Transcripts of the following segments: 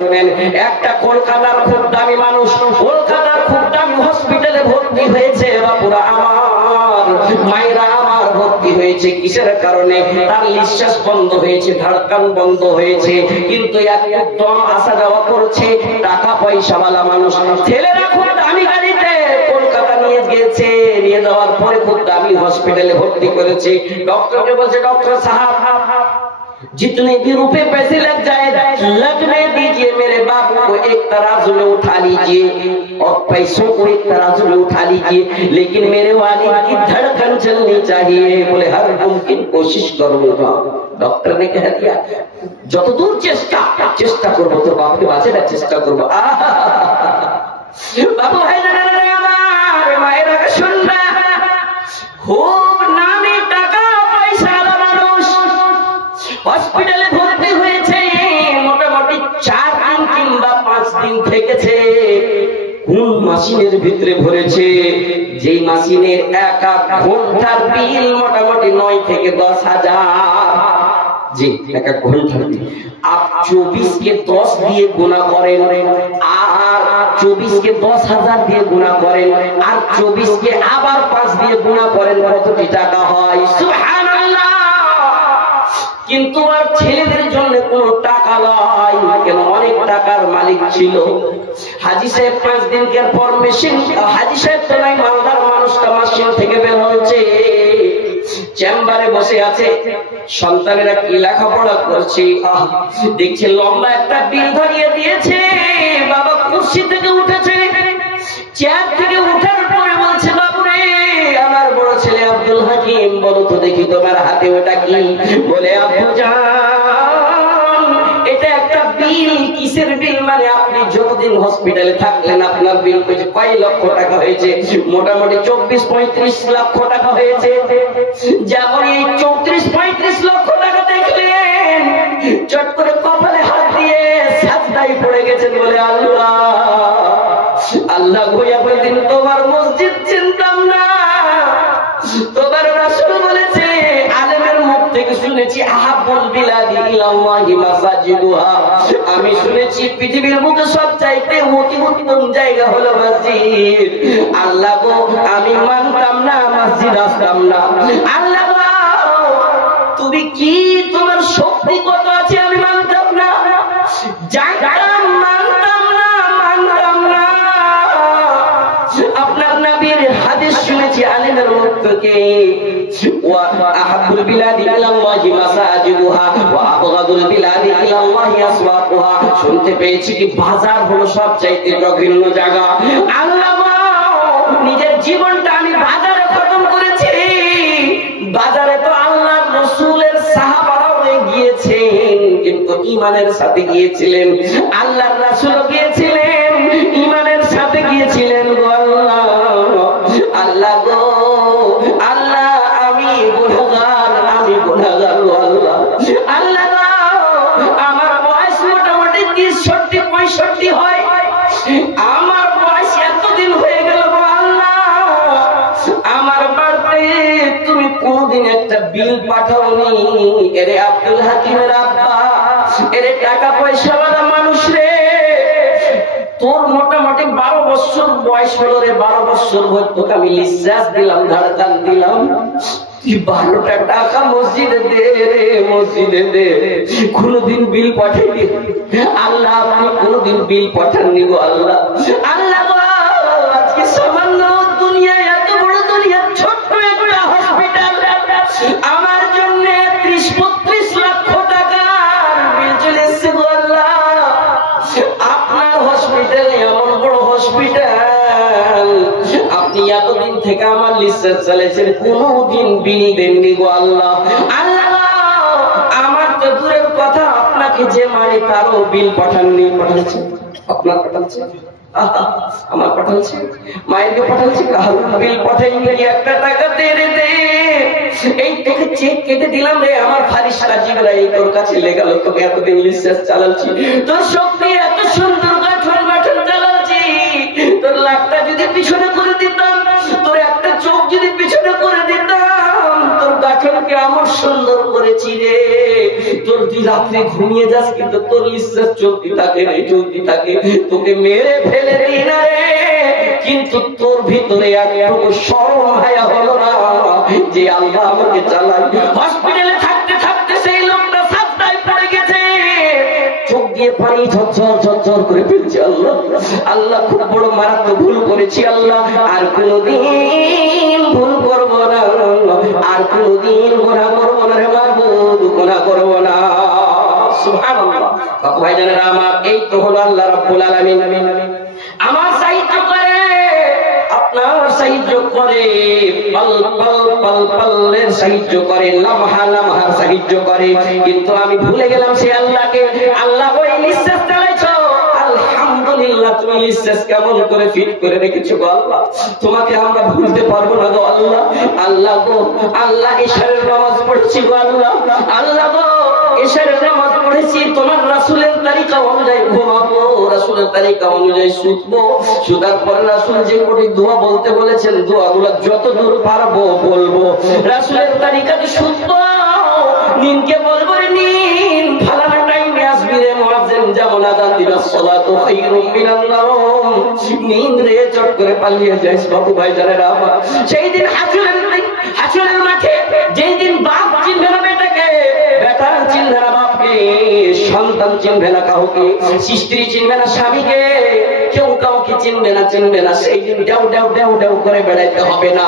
একটা কলকাতার খুব দামি মানুষ কলকাতার খুব দামি হসপিটালে ভর্তি হয়েছে। বাপুরা আমার, মায়েরা আমার, ভর্তি হয়েছে কিসের কারণে? তার নিঃশ্বাস বন্ধ হয়েছে, ধড়কন বন্ধ হয়েছে, কিন্তু একদম আসা যাওয়া করছে। টাকা পয়সাওয়ালা মানুষ, ছেলেরা খুব দামি গাড়িতে কলকাতা নিয়ে গেছে, নিয়ে যাওয়ার পরে খুব দামি হসপিটালে ভর্তি করেছে। ডক্টরকে বলছে, डॉक्टर साहब जितने भी रुपए पैसे लग जाए लगने दीजिए, मेरे बाबू को एक तराजू में उठा लीजिए और पैसों को एक तराजू में उठा लीजिए, लेकिन मेरे वालिद की धड़कन चलनी चाहिए। बोले हर मुमकिन कोशिश करूंगा। डॉक्टर ने कह दिया যত দূর চেষ্টা করবো, তোর বাপকে বাঁচানোর চেষ্টা করবো। বাবু ভাই আমার মায়েরা শুনবা, খুব নামি টাকা পয়সা মানুষ হসপিটালে ভর্তি হয়েছে। মোটামুটি 4 দিন কিংবা 5 দিন থেকেছে। কোন মেশিনের ভিতরে ভরেছে? যে মেশিনের এক ঘন্টার বিল মোটামুটি 9 থেকে 10,000। জি, এক ঘন্টার বিল। आप 24 के 10 দিয়ে গুণা করেন, আর 24 के 10,000 দিয়ে গুণা করেন, আর 24 के আবার 5 দিয়ে গুণা করেন, কতটি টাকা হয়? সুবহানাল্লাহ। কিন্তু আর ছেলেদের জন্য কোনো টাকা নয়, কেন? অনেক টাকার মালিক ছিল। হাজী সাহেব 5 দিনকার পর মেশিন, হাজী সাহেব তো নাই, মালদার মানুষটা মেশিন থেকে বের হচ্ছে, চেম্বারে বসে আছে। সন্তানেরা কি লেখাপড়া করছে, দেখছে লম্বা একটা বিল ধরিয়ে দিয়েছে। বাবা কুর্সি থেকে উঠেছে, চেয়ার থেকে উঠার পরে বলছে, বাবুরে আমার বড় ছেলে আব্দুল হাকিম, বলো তো দেখি তোমার হাতে ওটা কি? বলে, আব্বু জান এটা একটা বিল। কিসের বিল? মানে আপনি যতদিন হসপিটালে থাকলেন আপনার বিল হয়েছে কয় লক্ষ টাকা হয়েছে? মোটামুটি 24-35 লক্ষ টাকা হয়েছে। যেমন এই 34-35 লক্ষ টাকা দেখলেন, চট করে কপালে হাত দিয়ে সাজদায় পড়ে গেছেন। বলে, আল্লাহ আল্লাহ গোয়া দিন তোমার মসজিদ চিনতাম না, তোমার রাসূল বলেছে, আলেমের মুখ থেকে শুনেছি, আহাবুল বিলাদি ইলাল্লাহি মাসাজিদুহা, আমি শুনেছি পৃথিবীর বুকে সবচাইতে অতি উত্তম জায়গা হলো মসজিদ। আল্লাহ গো আমি মানতাম না, মসজিদ আসতাম না। আল্লাহ গো তুমি কি, তোমার শক্তি কত আছে আমি মানতাম না, জানতাম মানতাম না, মানতাম না। আপনার নবীর হাদিস শুনেছি আলেমের মুখ থেকে, ওয়া আহাবুল বিলাদি ইলাল্লাহি মাসাজিদুহা ওয়া আবগাদুল বিলাদি ইলাল্লাহি আসওয়াকুহা। শুনতে পেয়েছি কি বাজার হলো সবচাইতে জঘন্য জায়গা। আল্লাহ নিজের জীবনটা আমি বাজারে খতম করেছি। বাজারে তো আল্লাহর রাসূলের সাহাবারাও গিয়েছেন, কিন্তু ঈমানের সাথে গিয়েছিলেন। আল্লাহর রাসূলও গিয়েছিলেন, ঈমানের সাথে গিয়েছিলেন। গো আল্লাহ, আল্লাহ গো আল্লাহ, আমি গুনাহগার, আমি গুনাহগার। গো আল্লাহ, আল্লাহ গো আমার বয়স মোটামুটি 30-35 হয়। আমার বয়স এতদিন হয়ে গেল। গো আল্লাহ, আমার বাড়িতে তুমি কোনদিন একটা বিল পাঠাওনি। এরে আব্দুল হাকিমের আব্বা, এরে টাকা পয়সাওয়ালা মানুষ রে, তোর মোটামুটি 12 বছর বয়স হলো রে। 12 বছর বয়স তোকে আমি নিঃশ্বাস দিলাম, ধড়কন দিলাম, তুই 12টা টাকা মসজিদে দে রে, মসজিদে দে। কোনদিন বিল পাঠাইনি আল্লাহ, আপনি কোনদিন বিল পাঠাননি। গো আল্লাহ, আল্লাহ গো আজকে সামান্য দুনিয়ায়, এত বড় দুনিয়া, ছোট্ট একটা হসপিটাল, আমার জন্য 30-35 লক্ষ টাকার বিল চলে এসেছে। গো আল্লাহ, আপনার হসপিটাল এমন বড় হসপিটাল, আপনি এতদিন থেকে আমার নিঃশ্বাস চালাইছেন, কোনদিন বিল দেননি। গো আল্লাহ, আল্লাহ আমার তো দূরের কথা, আপনাকে যে মানে তারও বিল পাঠাননি। পাঠাচ্ছে আপনার, পাঠাচ্ছে আমার, পাঠাচ্ছে মায়েরকে, পাঠাচ্ছে কারো বিল পাঠাইনি। একটা টাকা দে রে দে, এই তোকে চেক কেটে দিলাম রে, আমার ফারিস্তা জিবরাইল তোর কাছে লেগালো, তোকে এতদিন নিঃশ্বাস চালাচ্ছি, তোর শক্তি এত সুন্দর গঠন চালাচ্ছি, তোর লাখটা যদি পিছনে করে দিতাম, তোর একটা চোখ যদি পিছনে করে দিতাম, তোর গঠনকে আমার সুন্দর করেছি রে। তোর তুই রাত্রে ঘুমিয়ে যাস কিন্তু তোর নিঃশ্বাস চলতে থাকে রে, চলতে থাকে। তোকে মেরে ফেলে দিই না রে, কিন্তু তোর ভিতরে একটুকু শরম হায়া হলো না যে আল্লাহ আমাকে চালায়। হসপিটালে থাকতে থাকতে সেই লোকটা সাজদায় পড়ে গেছে, চোখ দিয়ে পানি ঝরঝর ঝরঝর করে ফেলছে। আল্লাহ আল্লাহ খুব বড় মারাত্মক ভুল করেছি আল্লাহ, আর কোনদিন ভুল করব না, আর কোনদিন গুনাহ করব না রে মাবুদ, গুনাহ করব না। সুবহানাল্লাহ। ভাইজানেরা আমার, এই তো হলো আল্লাহ রাব্বুল আলামিন আমার সাহায্য করে, আপনার সাহায্য করে, পল পল পল পলের সাহায্য করে, লমহা লমহার সাহায্য করে। কিন্তু আমি ভুলে গেলাম সে আল্লাহকে। আল্লাহ ওই নিঃশ্বাস চালাইছো, আলহামদুলিল্লাহ তুমি নিঃশ্বাস কেমন করে ফিট করে রেখেছো গো আল্লাহ, তোমাকে আমরা ভুলতে পারবো না গো আল্লাহ। আল্লাহ গো, আল্লাহ ইশারের নামাজ পড়ছি গো আল্লাহ, আল্লাহ গো ইশারের নামাজ পড়েছি, তোমার রাসূলের তরিকা অনুযায়ী ঘুমাবো, রাসূলের তরিকা অনুযায়ী শুতবো, শুতার পর রাসূল যে কোটি দোয়া বলতে বলেছেন দোয়াগুলো যতদূর পারবো বলবো, রাসূলের তরিকাতে শুতবো। নিনকে বলবো রে নিন, ফালানা টাইমে আসবি রে মুয়াজ্জিন, যেমন আযান দিবা সালাতু খায়রুম মিনান নাওম, নিন্দ রে চট করে পালিয়ে যাস বাবু ভাইজানেরা আমার। সেই দিন হাসরের মাঠে, যেই দিন বাপ চিনবে না বেটাকে, বেটা চিনবে না বাপকে, সন্তান চিনবে না কাউকে, স্ত্রী চিনবে না স্বামীকে, কেউ কাউকে চিনবে না, চিনবে না। সেই দিন ডাউ ডাউ ডাউ ডাউ করে বেড়াইতে হবে না।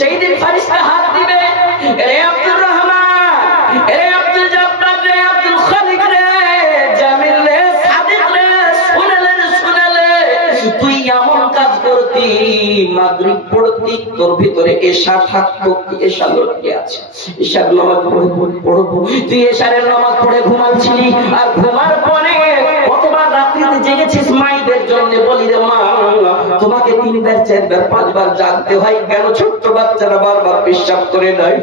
সেই দিন ফারিস্তা হাত দিবে, রে আব্দুর রহমান, রে আব্দুল জব্বার, রে আব্দুল খালিক, রে জামিল, রে সাদিক, রে শুনালে তুই এমন কাজ করতি, মাগরিব পড়তি, তোর ভিতরে এশা থাকতো, এশা লটকে আছে, এশার নামাজ পড়বো, তুই এশারের নামাজ পড়ে ঘুমাচ্ছিলি, আর ঘুমার পরে কতবার রাত্রিতে জেগেছিস মায়েদের জন্য। বলি রে মা, তোমাকে 3 বার 4 বার 5 বার জাগতে হয় কেন? ছোট্ট বাচ্চারা বারবার পেশাব করে দেয়,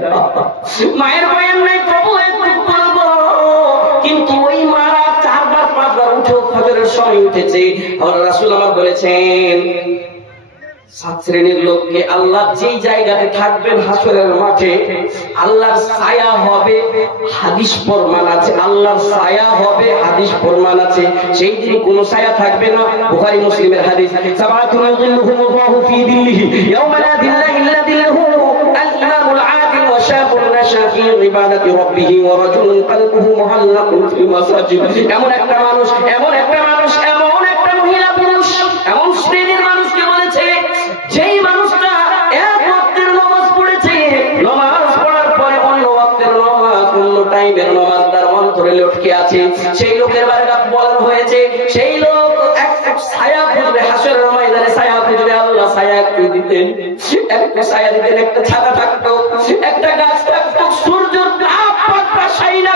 মায়ের বয়ান নাই তবু একটু বলবো। কিন্তু ওই মারা 4 বার 5 বার উঠেও ফজরের সময় উঠেছে। আর রাসূল আমার বলেছেন 7 শ্রেণীর লোককে আল্লাহ যেই জায়গাতে থাকবেন হাসরের মাঠে, আল্লাহর ছায়া হবে, হাদিস প্রমাণ আছে, আল্লাহর ছায়া হবে, হাদিস প্রমাণ আছে। সেই দিন কোন ছায়া থাকবে না, বুখারী মুসলিমের হাদিস। সাবাতুন যুল্লুহুমুল্লাহু ফি দিল্লিহি ইয়াওমা লা দিল্লা ইল্লা দিল্লুহু, আল-ইমামুল আদিল ওয়া শাবুন নাশা ফি ইবাদাতি রাব্বিহি ওয়া রাজুলুন কলবুহু মুআল্লাকুন ফিল মাসাজিদ। এমন একটা মানুষ, এমন একটা মানুষ, এমন একটা মহিলা পুরুষ, এমন শ্রেণীর মানুষকে বলেছে যেই মানুষটা এক ওয়াক্তের নামাজ পড়েছে, নামাজ পড়ার পরে অন্য ওয়াক্তের নামাজ, অন্য টাইমের নামাজ তার অন্তরে লটকে আছে, সেই লোকের বারে বলা হয়েছে সেই লোক এক ছায়া খুঁজবে, হাসরের ময়দানে ছায়া খুঁজবে। আল্লাহ ছায়া একটু দিতেন, একটা ছায়া দিতেন, একটা ছাতা থাকতো, একটা গাছ থাকতো, সূর্যের তাপ পাশাই না,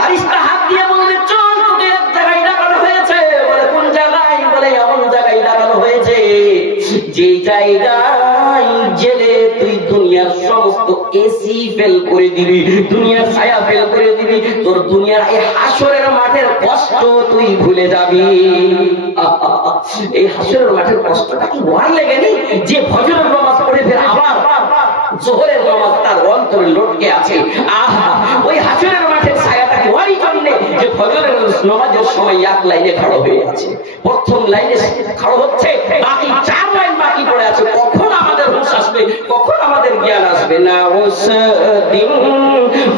ফারিস্তা হাত দিয়ে বলবে চল, তোকে এক জায়গায় লাগানো হয়েছে। বলে কোন জায়গায়? বলে এমন জায়গায় লাগানো হয়েছে যে জায়গায় জেলে তুই দুনিয়ার সমস্ত এসি ফেল করে দিবি, দুনিয়ার ছায়া ফেল করে দিবি, তোর দুনিয়ার এই হাসরের মাঠের কষ্ট তুই ভুলে যাবি। এই হাসরের মাঠের কষ্টটা কি ওয়ার লেগেনি যে ফজরের নামাজ পড়ে ফের আবার জোহরের নামাজ তার অন্তরে লটকে আছে। আহা, ওই হাসরের মাঠের ছায়াটা কি ওয়ারই জন্যে যে ফজরের নামাজের সময় এক লাইনে খাড়া হয়ে আছে, প্রথম লাইনে খাড়া হচ্ছে, বাকি 4 লাইন বাকি পড়ে আছে। কখন আমাদের হুঁশ আসবে, কখন আমাদের জ্ঞান আসবে? না উস দিন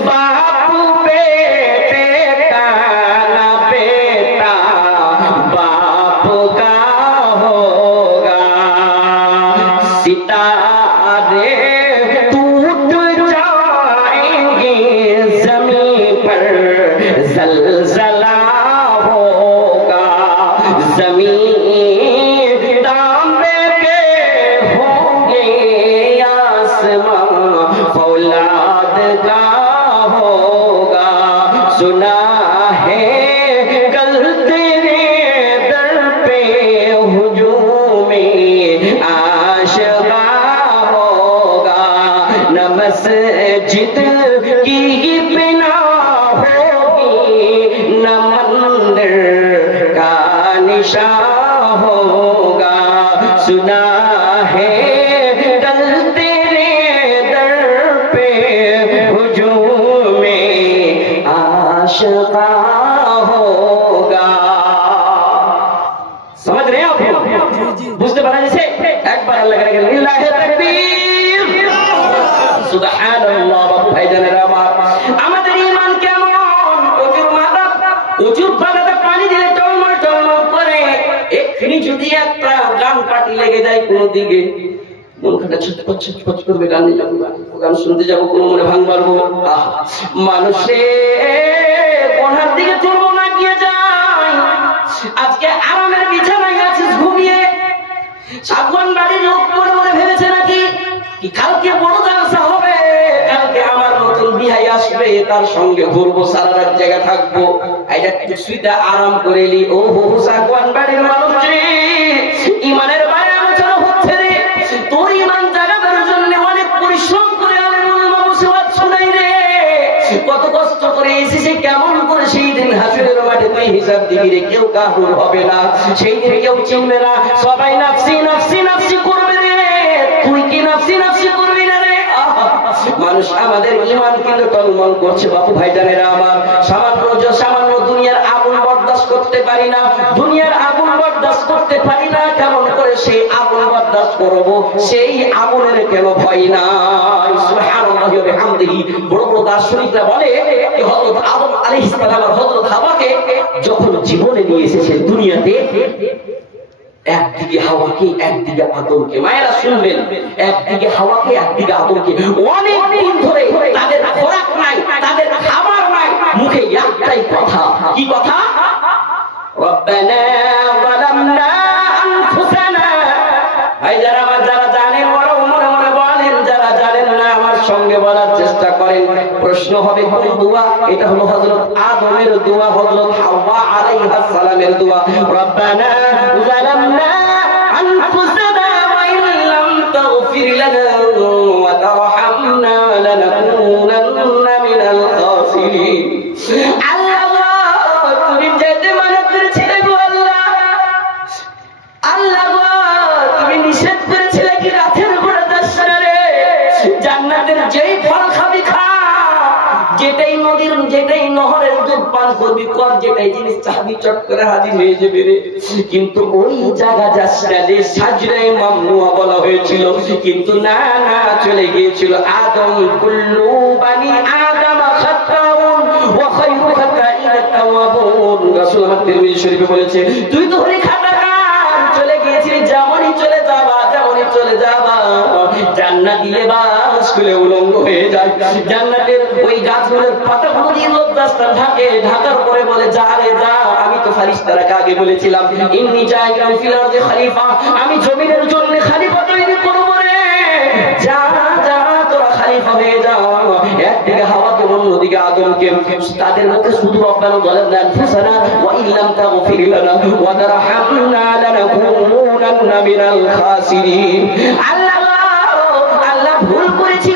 বাপ বেটে का ना बेटा बाप का होगा, सितारे टूट जाएंगे जमीन पर जलजला होगा, जमीन तांबे के होंगे, आसमां फौलाद का होगा। सुना है कल तेरे दर पे हुजूम आशिका होगा, न मस्जिद की बिना होगी, न मंदिर का निशान होगा। सुना है कल तेरे दर पे हुजूम লাগে লিল্লাহি তাকবীর সুবহানাল্লাহ। বাবু ভাইজানেরা আমার, আমাদের ঈমান কেমন? প্রচুর পানিতে পানি দিলে টলমল টলমল করে, এক্ষুনি যদি একটা গান পাটি লেগে যায় কোনো দিকে, মন খাটা ছটপট ছটপট করবে, গানে যাবো, গান শুনতে যাবো, কোনো মনে ভাঙ পারবো। মানুষের পড়ার দিকে চলবো না গিয়ে যায়। আজকে আরামের বিছানায় আছিস ঘুমিয়ে, সাগওয়ান বাড়ির লোক মনে মনে ভেবেছে নাকি কালকে বড় জালসা হবে, কালকে আমার নতুন বিহাই আসবে, তার সঙ্গে ঘুরবো, সারা রাত জায়গা থাকবো, এটা একটু শুইতে আরাম করে এলি। ও হো সাগওয়ান বাড়ির মানুষ রে, ইমানের বাইরে আলোচনা হচ্ছে রে। তোর ইমান জাগাবার জন্য অনেক পরিশ্রম করে আলেমুল মুসওয়াত শোনাই রে, কত কষ্ট করে এসেছে, কেমন করে সেই দিন হাসরের মাঠে তুই হিসাব দিবি রে। কেউ কাহুর হবে না সেই দিন, কেউ চিনবে না, সবাই নাফসি নাফসি নাফসি করবে রে। তুই কি নাফসি নাফসি করবি না রে? মানুষ আমাদের ঈমান কিন্তু টলমল করছে। বাপু ভাইজানেরা আমার, সামান্য দুনিয়ার আগুন বরদাস্ত করতে পারি না, দুনিয়ার আগুন বরদাস্ত করতে পারি না, কেমন করে সেই আগুন বরদাস্ত করব? সেই আগুনের কেন ভয় নাই? সুবহানাল্লাহি ওয়া বিহামদিহি। বড় বড় দার্শনিকরা বলে হযরত আদম আলাইহিস সালাম আর হযরত হাওয়াকে যখন জীবনে নিয়ে এসেছে দুনিয়াতে, একদিকে হাওয়াকে একদিকে আদমকে, মায়েরা শুনবেন, একদিকে হাওয়াকে একদিকে আদমকে, অনেক দিন ধরে তাদের খোরাক নাই, তাদের খাবার নাই, মুখে একটাই কথা। কি কথা? রব্বানা যালামনা আনফুসানা। ভাই যারা আমার, যারা জানেন ওরা মনে মনে বলেন, যারা জানেন না আমার সঙ্গে বলার চেষ্টা করেন। প্রশ্ন হবে কোন দোয়া? এটা হলো হযরত আদমের দোয়া, হযরত হাওয়া আলাইহিস সালামের দোয়া। রব্বানা যালামনা আনফুসানা ওয়া ইন লাম তাগফির লানা ওয়া তারহামনা লানাকুনান্না মিনাল খাসিরিন। আল্লাহ তুমি যেতে মানা করেছিলে গো আল্লাহ, আল্লাহ তুমি নিষেধ করেছিলে কি রাতের ঘোড়া যাস না রে, জান্নাতের যেই ফল খাবি খা, যেটাই নদীর যেটাই নহরের দুধ পান করবি কর, যেটাই জিনিস চাবি চট করে হাজির হয়ে যাবে রে। কিন্তু ওই জায়গা যাস না রে, সাজরায়ে মামনুয়া বলা হয়েছিল, কিন্তু না না চলে গিয়েছিল। আদম কুল্লু বানি আদম খাতাউন ওয়া খায়রু খাতাইনা তাওয়াবুন। রাসূলুল্লাহ তিরমিজি শরীফে বলেছে, তুই তো হলি খাতাকার, চলে গিয়েছিস, যেমনই চলে যাবা, যেমনই চলে যাবা, জান্নাতি লেবাস খুলে উলঙ্গ হয়ে যায়। জান্নাতের ওই গাছগুলোর পাতাগুলো দিয়ে লজ্জাস্থান ঢাকে, ঢাকার পরে বলে যা রে যা, আমি তো ফারিস্তারাকে আগে বলেছিলাম ইন্নী জাইলুন ফিল আরদি খলিফা, আমি জমিনের জন্য খলিফা তৈরি করব রে, যা যা তোরা খলিফা হয়ে যা। একদিকে হাওয়াকে, অন্যদিকে আদমকে, তাদের মুখে শুধু রব্বানা যালামনা আনফুসানা ওয়া ইন লাম তাগফির লানা ওয়া তারহামনা লানাকুনান্না মিনাল খাসিরিন। আল্লাহ ভুল করেছি,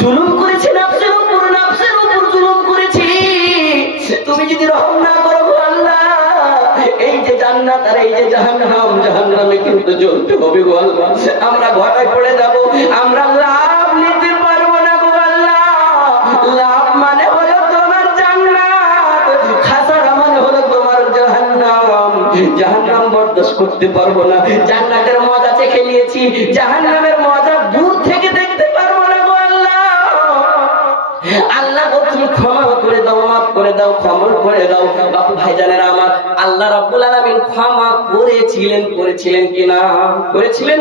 জুলুম করেছি, নফসের উপর জুলুম করেছি, তুমি যদি রহম না করো আল্লাহ, এই যে জান্নাত আর এই যে জাহান্নাম, জাহান্নামে কিন্তু জ্বলতে হবে গো আল্লাহ। আমরা ঘটায় পড়ে যাব, আমরা লাভ নিতে পারবো না গো আল্লাহ। লাভ মানে হলো তোমার জান্নাত, খাসারা মানে হলো তোমার জাহান্নাম। জাহান্নাম বরদাস্ত করতে পারবো না, জান্নাতের মজা চেখে নিয়েছি, জাহান্নামের মজা দূর থেকে দেখতে পারবো না গো আল্লাহ। আল্লাহ তুমি ক্ষমা করে দাও, মাফ করে দাও, ক্ষমা করে দাও। বাপু ভাইজানেরা আমার, আল্লাহ রাব্বুল আলামিন ক্ষমা করেছিলেন কিনা? করেছিলেন।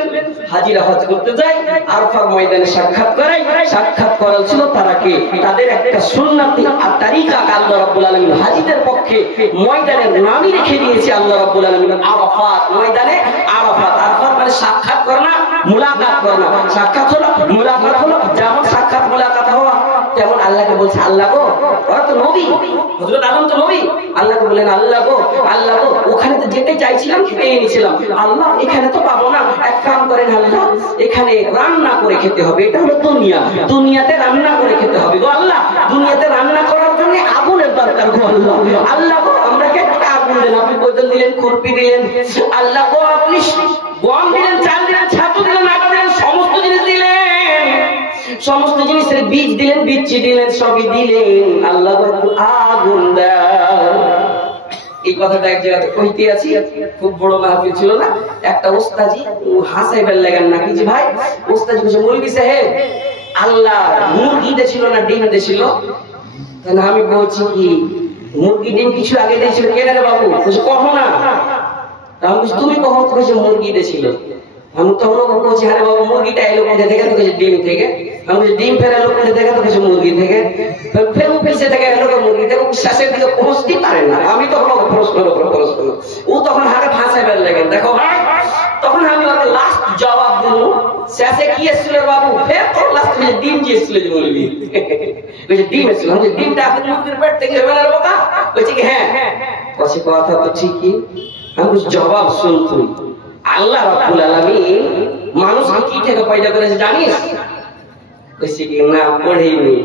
হাজিরা হজ করতে যায়, আরফার ময়দানে সাক্ষাৎ করাই, সাক্ষাৎ করা ছিল তারা কে? তাদের একটা সুন্নতি আর তারিকা আল্লাহ রাব্বুল আলামিন হাজিদের পক্ষে ময়দানের নামই রেখে দিয়েছে আল্লাহ রাব্বুল আলামিন, আরাফাত ময়দানে। আরাফাত, আরাফাত মানে সাক্ষাৎ করা না, মুলাকাত করা না। সাক্ষাৎ হলো, মুলাকাত হলো। যেমন সাক্ষাৎ মুলাকাত হওয়া, তেমন আল্লাহকে বলছে আল্লাহ গো, ওরা তো নবী, হযরত আদম তো নবী। আল্লাহকে বলেন আল্লাহ গো, আল্লাহ গো, ওখানে তো যেতে চাইছিলাম পেয়ে নিয়েছিলাম, আল্লাহ এখানে তো পাবো না, এক কাম করেন আল্লাহ, এখানে রান্না করে খেতে হবে। এটা হলো দুনিয়া, দুনিয়াতে রান্না করে খেতে হবে গো আল্লাহ। দুনিয়াতে রান্না করার জন্য আগুনের দরকার গো আল্লাহ। আল্লাহ গো, আমরা কে আগুন দিলেন, আপনি কোদাল দিলেন, খুরপি দিলেন, আল্লাহ গো আপনি গম দিলেন, চাল দিলেন, ছাতু দিলেন, আটা দিলেন, সমস্ত জিনিস দিলেন, সমস্ত জিনিসের বীজ দিলেন, বিচ্ছি দিলেন, সবই দিলেন। আল্লাহ আগুন দাও, এই কথাটা এক জায়গাতে কইতে আছি, খুব বড় মাহফিল ছিল না, একটা ওস্তাজি হাসাইবার লাগান নাকি যে ভাই ওস্তাজি বলছে মৌলভী সাহেব আল্লাহ মুরগি দিয়েছিল না ডিম দিয়েছিল? তাহলে আমি বলছি কি মুরগি ডিম কিছু আগে দিয়েছিল কেন রে বাবু? বলছে কখনো না। আমি বলছি তুমি কখন কইছো মুরগি দিয়েছিল? আমি তখন বলছি আরে বাবু মুরগিটা এলো কোথা থেকে? তো কিছু ডিম থেকে। আমি বলছি ডিম ফের এলো কোথা থেকে? তো কিছু মুরগি থেকে। ফের ফেসে থেকে এলো মুরগি থেকে। শেষের দিকে পৌঁছতে পারে না। আমি তখন প্রশ্নের উপর প্রশ্ন, ও তখন হাতে ফাঁসাইবার লাগে। দেখো ভাই তখন আমি ওকে লাস্ট জবাব দিল, শেষে কি এসেছিল বাবু? ফের তোর লাস্ট ডিম যে এসেছিল যে বলবি বলছে ডিম এসেছিল। আমি ডিমটা আপনি মুরগির পেট থেকে হবে না রে বাবা? বলছে কি হ্যাঁ। বলছে কথা তো ঠিকই। আমি বলছি জবাব শুন তুই, আল্লাহ রাব্বুল আলামিন মানুষকে কি থেকে পয়দা করেছে জানিস? কইছে কি না পড়েনি।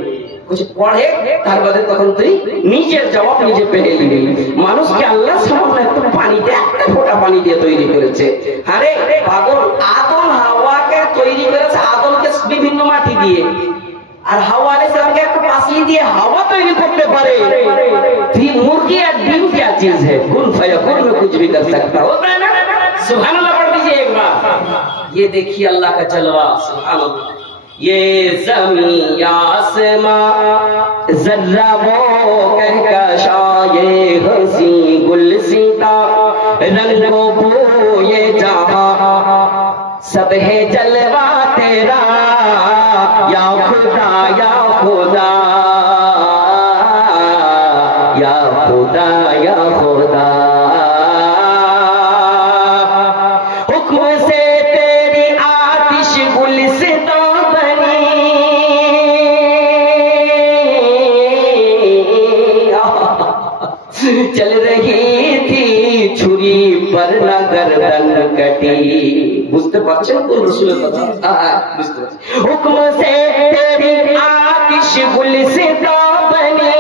কইছে পড়ে তারপরে তখন তুই নিজের জবাব নিজে পেয়ে নিবি। মানুষকে আল্লাহ সামান্য একটু পানি দিয়ে একটা ফোঁটা পানি দিয়ে তৈরি করেছে। আরে পাগল, আদম হাওয়াকে তৈরি করেছে আদমকে বিভিন্ন মাটি দিয়ে, আর হাওয়া আলাইহিস সালামকে একটা পাসলি দিয়ে হাওয়া তৈরি করতে পারে। তুই মুরগি আর ডিম क्या चीज है? कुन फयकुन में कुछ भी कर सकता होता है ना। सुभान अल्लाह पढ़ दीजिए एक बार। ये देखिए अल्लाह का जलवा, सुभान अल्लाह। ये ज़मीन आसमां ज़र्रा वो कहकशा, ये हंसी गुलसिता रंगो बो ये जहां, सब है जलवा तेरा या खुदा या खुदा या खुदा या खुदा। हुक्म से तेरी आतिश गुलिस्ता बनी, चल रही थी छुरी पर न गर्दन कटी। बुझते पाচ্ছেন কোন রাসূলের কথা? বুঝতে পারছি। হুকম से तेरी आतिश गुलिस्ता बनी,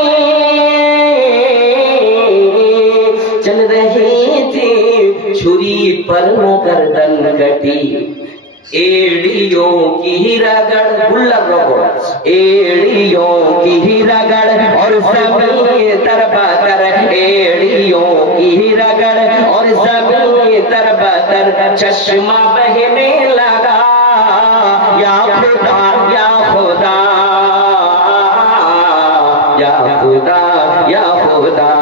चल रही थी छुरी पर न गर्दन कटी। एड़ियों की रगड़ बुल्लर रगड़, एड़ियों की रगड़ और सभी तरबतर, एड़ियों की रगड़ और सभी तरबतर चश्मा बहने लगा। या खुदा या खुदा या खुदा या खुदा।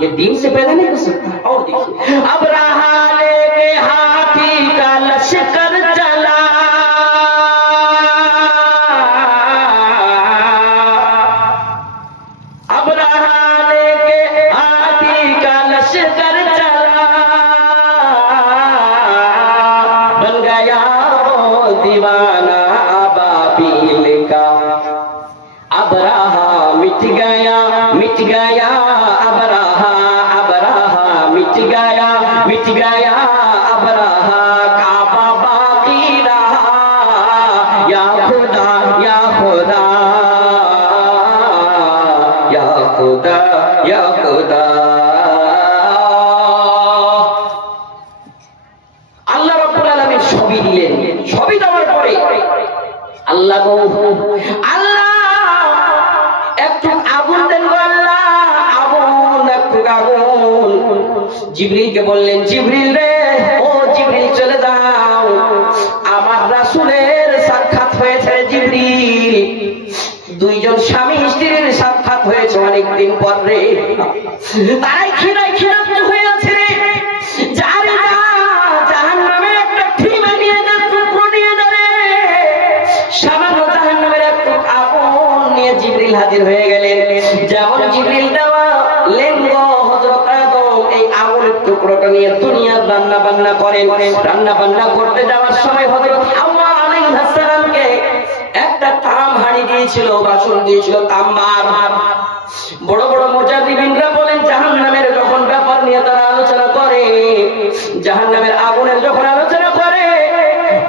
ये दीन से पैदा नहीं कर सकता। और देखिए अब रहा लेके हाथी का लश्कर चला, अब रहा लेके हाथी का लश्कर चला, बन गया वो दीवाना अबाबील का। अब रहा मिट गया मिट गया, अब रहा मिट गया मिट गया, अब रहा काबा बाकी रहा। या खुदा या खुदा या खुदा या खुदा। আল্লাহ রাব্বুল আলামিন সবই দিলেন, সবই দেওয়ার পরে আল্লাহ গো আল্লাহ একটু আগুন দেন গো আল্লাহ, আগুন একটু আগুন। জিবরিলকে বললেন জিবরিল রে, ও জিবরিল চলে যাও, আমার রাসূলের সাক্ষাৎ হয়েছে জিবরিল। দুইজন স্বামী স্ত্রীর সাক্ষাৎ হয়েছে অনেকদিন পর রে, তারাই খিদায় ক্ষিধার্ত হয়ে আছে রে। যারে জাহান্নামে একটা ঠিমে নিয়ে যা, টুকরো নিয়ে যাবে, সামান্য জাহান্নামের একটু আগুন নিয়ে জিবরিল হাজির হয়ে গেলেন। যেমন জিবরিল দেওয়া লেঙ্গ হযরত আদম এই আগুনের টুকরোটা নিয়ে দুনিয়ার রান্না বান্না করেন। রান্না বান্না করতে যাওয়ার সময় হযরত হাওয়া আলাইহিস সালামকে একটা তাম হাঁড়ি দিয়েছিল, বাসন দিয়েছিল তাম্বার। বড় বড় মুজাদ্দিদিনরা বলেন জাহান্নামের যখন ব্যাপার নিয়ে তারা আলোচনা করে, জাহান্নামের আগুনের যখন আলোচনা করে,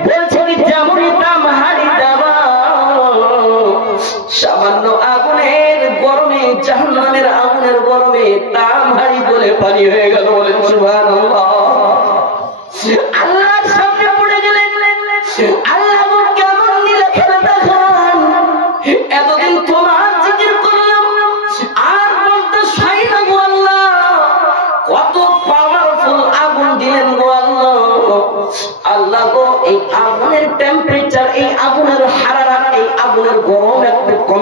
বলছে যেমনই তাম হাঁড়ি দেওয়া, সামান্য আগুনের গরমে, জাহান্নামের আগুনের গরমে তাম হাঁড়ি বলে পানি হয়ে গেল। বলেন সুবহানাল্লাহ। আল্লাহর সামনে পড়ে গেলেন, আল্লাহ কেমন নিলে খেলে দেখান, এতদিন তোমার জিকির করলাম, আর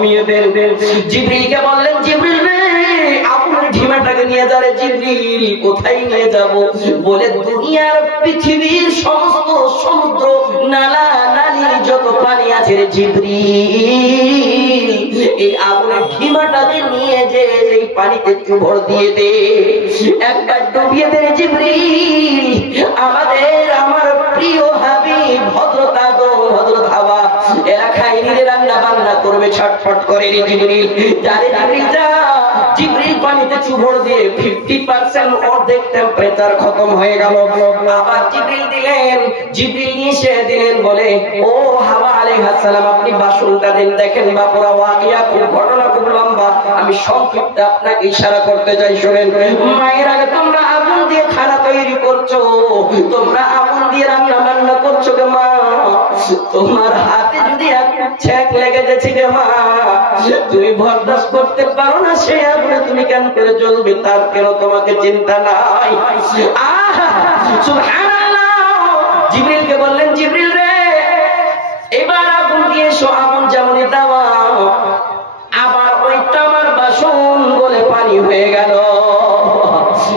কমিয়ে দেন। জিবরিলকে বললেন, জিবরিল রে আপনার ঢিমাটাকে নিয়ে যা রে। জিবরিল কোথায় নিয়ে যাব? বলে দুনিয়ার পৃথিবীর সমস্ত সমুদ্র নালা নালী যত পানি আছে রে জিবরিল, এই আপনার ঢিমাটাকে নিয়ে যে এই পানিতে চুবড় দিয়ে দে, একবার ডুবিয়ে দে জিবরিল। আমার প্রিয় হাবিব হযরত আদম হযরত হাওয়া এরা খাইনি রে, রান্না বান্না করবে ছটফট করে রে জিবরিল। যারে জিবরিল যা। জিবরিল পানিতে চুবড় দিয়ে 50% অর্ধেক টেম্পারেচার খতম হয়ে গেল। আবার জিবরিল দিলেন, জিবরিল নিয়ে দিলেন, বলে ও হাওয়া আলাইহিস সালাম আপনি বাসনটা দিন। দেখেন বাপুরা ওয়াকিয়া খুব ঘটনা খুব লম্বা, আমি সংক্ষিপ্ত আপনাকে ইশারা করতে চাই শুনেন। মায়ের আগে তোমরা আগুন দিয়ে খানা তৈরি করছো, তোমরা আগুন দিয়ে রান্না বান্না করছো গে মা, তোমার হাতে যদি একটু ছ্যাঁক লেগে যাচ্ছে গে মা, তুমি বরদাস্ত করতে পারো না, সে আগুনে তুমি কেন করে জ্বলবে? তার কেন তোমাকে চিন্তা নাই? সুবহানাল্লাহ। জিবরিলকে বললেন, জিবরিল রে এবার আগুন দিয়ে এসো, আগুন যেমন দেওয়া আবার ওই তামার বাসন গলে পানি হয়ে গেল।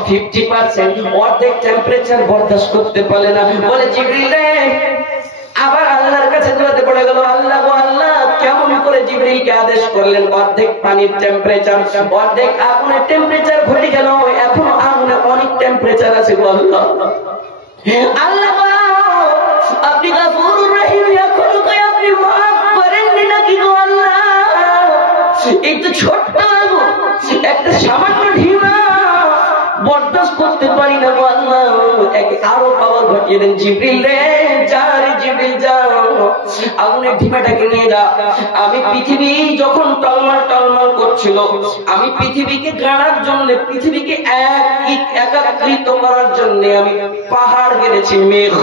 50% অর্ধেক টেম্পারেচার বরদাস্ত করতে পারলে না। বলে জিবরিল রে আবার আল্লাহর কাছে দোয়াতে পড়ে গেল, আল্লাহ গো আল্লাহ কেমন করে জিবরিলকে আদেশ করলেন? অর্ধেক পানির টেম্পারেচার অর্ধেক আগুনের টেম্পারেচার ঘটে গেল, এখন আগুনে অনেক টেম্পারেচার আছে গো আল্লাহ। আল্লাহ আপনি গফুরুর রহিম, এখন কই আপনি মাফ করেননি নাকি গো আল্লাহ? এই তো ছোট্ট একটা সামান্য ঢিমা বরদাস্ত করতে পারি না গো আল্লাহ, একে আরো পাওয়ার ঘটিয়ে দেন। জিবরিল রে যা রে জিবরিল যাও, আগুনের ঢিমাটাকে নিয়ে যা। আমি পৃথিবী যখন টলমল টলমল করছিল, আমি পৃথিবীকে গাড়ার জন্য, পৃথিবীকে একাকৃত করার জন্য আমি পাহাড় গেড়েছি, মেঘ,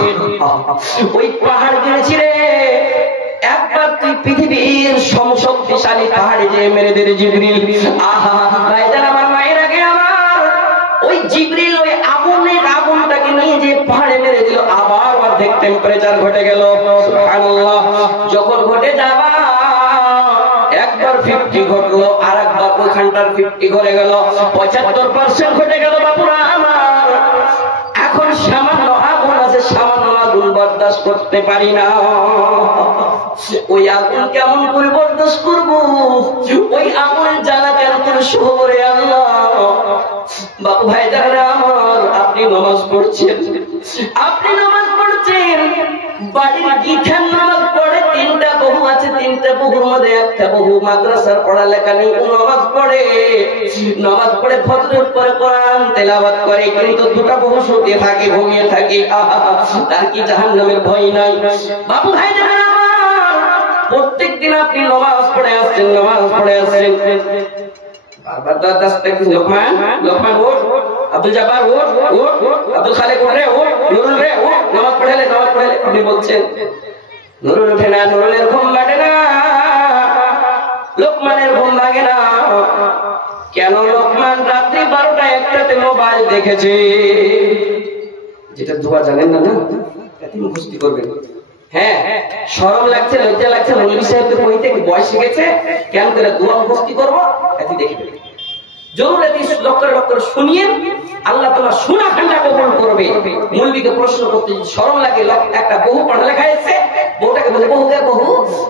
ওই পাহাড় গেড়েছি রে। একবার তুই পৃথিবীর সমশক্তিশালী পাহাড়ে যে মেরে দে জিবরিল। আহা ভাইজান আমার মায়ের আগে আমার ওই জিবরিল ওই আগুনটাকে নিয়ে যে পাহাড়ে মেরে দিল, আবার অর্ধেক টেম্পারেচার ঘটে গেল। সুবহানাল্লাহ। যখন ঘটে যাবা একবার 50 ঘটলো, আর একবার ওইখানটার 50 ঘটে গেল, 75% ঘটে গেল বাপুরা আমার। এখন সামান্য আগুন আছে, সামান্য আগুন বরদাস্ত করতে পারি না। ওই আগুন কেমন করে বরদাস্ত করবো? ওই আগুনের জ্বালা কেন করে শহরে আল্লাহ। বাবু ভাই যারা আমার, আপনি নামাজ পড়ছেন, বাড়ির গিঠান নামাজ পড়ে, 3টা বহু আছে, 3টা বহুর মধ্যে একটা বহু মাদ্রাসার পড়ালেখা নেই, নামাজ পড়ে ফজরের পরে কোরআন তেলাওয়াত করে, কিন্তু 2টা বহু শুতে থাকে, ঘুমিয়ে থাকে। তার কি জাহান্নামের ভয় নাই? বাবু ভাই যারা আমার, প্রত্যেকদিন আপনি নামাজ পড়ে আসছেন, বারবার লোকমান ওঠ, আব্দুল জব্বার ওঠ, আব্দুল খালেক ওঠ রে, নুরুল রে ওঠ, নামাজ পড়ে আপনি বলছেন নুরুল ওঠে না, নুরুলের ঘুম ভাঙে না, লোকমানের ঘুম ভাঙে না। কেন? লোকমান রাত্রি 12টা 1টাতে মোবাইল দেখেছে। যেটা দোয়া জানেন না, মুখস্থ করবেন। হ্যাঁ, শরম লাগছে, লজ্জা লাগছে, মৌলভী সাহেবকে কইতে বয়স গেছে, কেন করে দোয়া মুখস্থ করবো? এটি দেখবেন, জরুর এটি লক্ষ্য শুনিয়ে আল্লাহ তোমার শোনা ঠান্ডা কবুল করবে। মৌলভীকে প্রশ্ন করতে শরম লাগে, একটা বহু পড়ালেখা এসেছে, বউটাকে বলে বহুকে বহু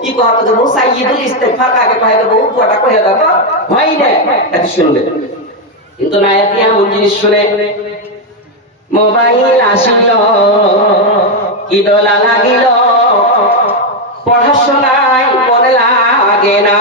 ই কথা যে বহু সাইয়্যিদুল ইস্তিগফার কাকে কয়, বহু দোয়াটা কয়ে দাও তো হয় না, এটি শুনবে। কিন্তু না, এটি এমন জিনিস শুনে মোবাইল আসিল, কি দোলা লাগিল, পড়াশোনায় মনে লাগে না।